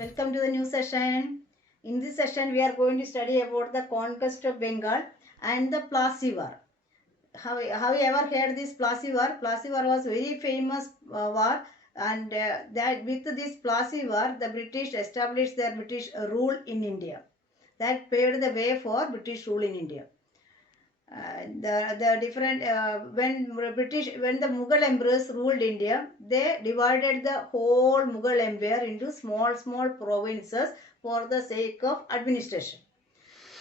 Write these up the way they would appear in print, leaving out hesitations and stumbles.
welcome to the new session. In this session, we are going to study about the conquest of Bengal and the Plassey War. Have you ever heard this Plassey War? Plassey War was very famous war, and that with this Plassey War, the British established their British rule in India. That paved the way for British rule in India. The different when the Mughal emperors ruled India, they divided the whole Mughal empire into small provinces for the sake of administration.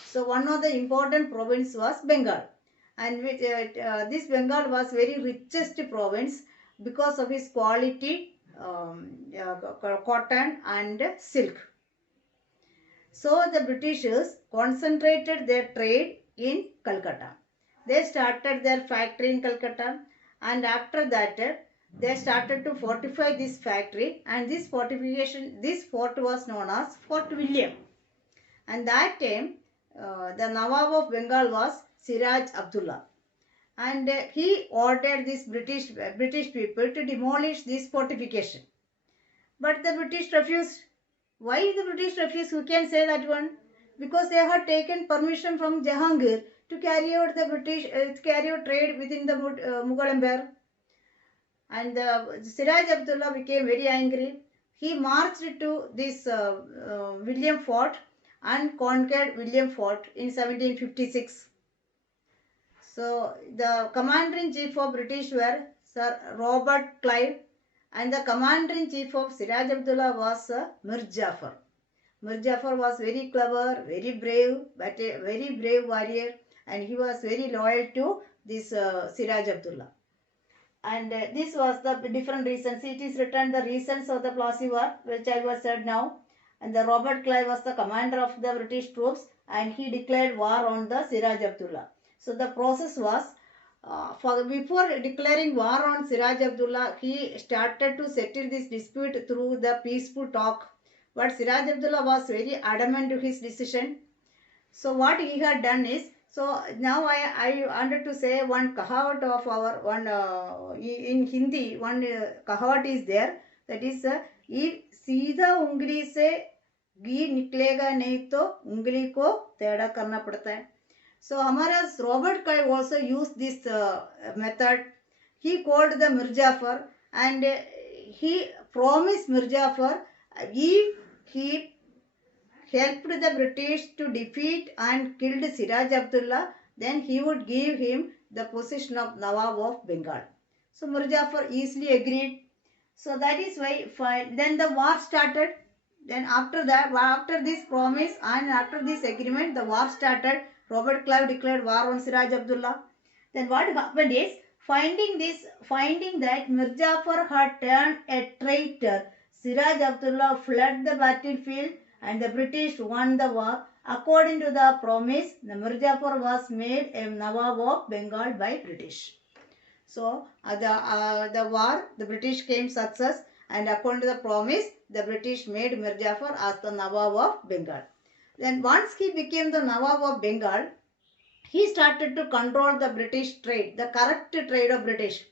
So one of the important province was Bengal, and this Bengal was very richest province because of its quality cotton and silk. So the Britishers concentrated their trade in Calcutta. They started their factory in Calcutta, and after that they started to fortify this factory, and this fort was known as Fort William. And that time the Nawab of Bengal was Siraj Abdullah, and he ordered this British people to demolish this fortification. But the British refused. Why the British refused? Who can say that one? Because they had taken permission from Jahangir to carry out trade within the Mughal Empire. And Siraj Abdullah became very angry. He marched to this William Fort and conquered William Fort in 1756. So the commander-in-chief of British were Sir Robert Clive, and the commander-in-chief of Siraj Abdullah was Mir Jafar. Mir Jafar was very clever, very brave, but a very brave warrior, and he was very loyal to this Siraj Abdullah. And this was the different reasons. It is written the reasons of the Plassey War, which I was said now. And the Robert Clive was the commander of the British troops, and he declared war on the Siraj Abdullah. So the process was, before declaring war on Siraj Abdullah, he started to settle this dispute through the peaceful talk. But Siraj Abdullah was very adamant to his decision. So what he had done is, so now I wanted to say one kahavat of our one in Hindi, one kahavat is there, that is if सीधा उंगली से घी निकलेगा नहीं तो उंगली को टेढ़ा करना पड़ता है. So हमारा Robert Clive also used this method. He called the Mir Jafar, and he promised Mir Jafar if he helped the British to defeat and killed Siraj Abdullah, then he would give him the position of Nawab of Bengal. So Mir Jafar easily agreed. So that is why then the war started. Then after that, after this promise and after this agreement, the war started. Robert Clive declared war on Siraj Abdullah. Then what happened is, finding that Mir Jafar had turned a traitor, Siraj Abdullah fled the battlefield and the British won the war. According to the promise, the Mir Jafar was made a Nawab of Bengal by British. So the war, the British came success, and according to the promise, the British made Mir Jafar as the Nawab of Bengal. Then once he became the Nawab of Bengal, he started to control the British trade, the correct trade of British.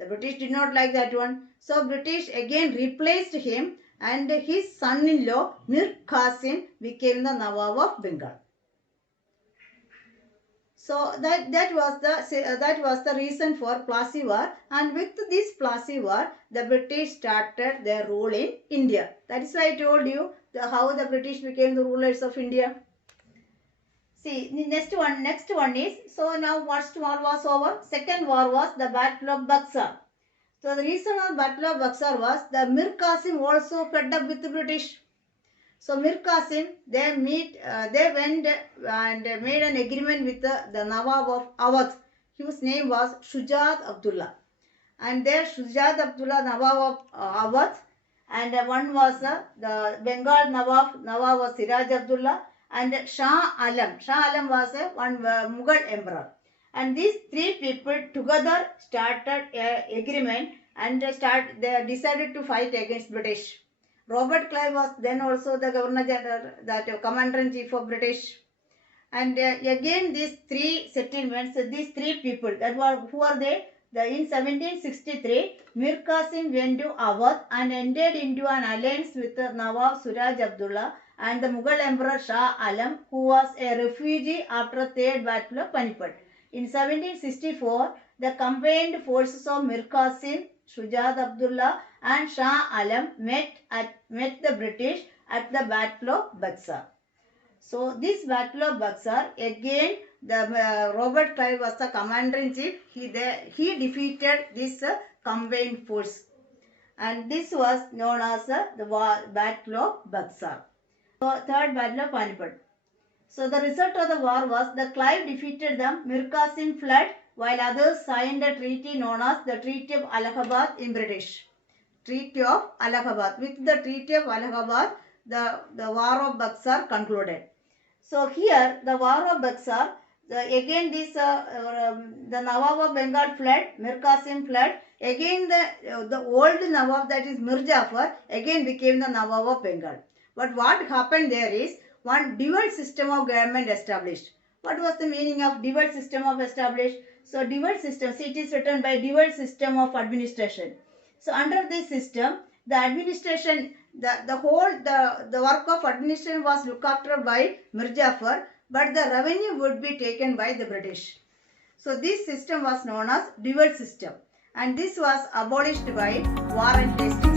The British did not like that one. So British again replaced him, and his son-in-law Mir Qasim became the Nawab of Bengal. So that was the reason for Plassey War, and with this Plassey War, the British started their rule in India. That is why I told you how the British became the rulers of India. See, the next one is, so now first war was over. Second war was the Battle of Buxar. So the reason of Battle of Buxar was the Mir Qasim also fed up with the British. So Mir Qasim, they went and made an agreement with the Nawab of Awadh, whose name was Shujat Abdullah. And there Shujat Abdullah, Nawab of Awadh, and one was the Bengal Nawab was Siraj Abdullah, and Shah Alam. Shah Alam was one Mughal emperor. And these three people together started an agreement, and they decided to fight against British. Robert Clive was then also the Governor General, that Commander-in-Chief of British. And again these three settlements, these three people, who are they? In 1763, Mir Qasim went to Awadh and entered into an alliance with Nawab Suraj Abdullah and the Mughal Emperor Shah Alam, who was a refugee after the Third Battle of Panipat. In 1764, the combined forces of Mir Qasim, Shujat Abdullah and Shah Alam met the British at the Battle of Buxar. So this Battle of Buxar, again Robert Clive was the commander-in-chief. He defeated this combined force, and this was known as the Battle of Buxar. So third Battle of Panipat. So the result of the war was that Clive defeated them, Mir Qasim fled, while others signed a treaty known as the Treaty of Allahabad in British. Treaty of Allahabad. With the Treaty of Allahabad, the War of Buxar concluded. So here, the War of Buxar, again the Nawab of Bengal fled, Mir Qasim fled. Again the old Nawab, that is Mir Jafar, again became the Nawab of Bengal. But what happened there is one dual system of government established. What was the meaning of dual system of established? So dual system, see, it is written by dual system of administration. So under this system, the administration, the work of administration was looked after by Mir Jafar, but the revenue would be taken by the British. So this system was known as dual system, and this was abolished by Warren Hastings.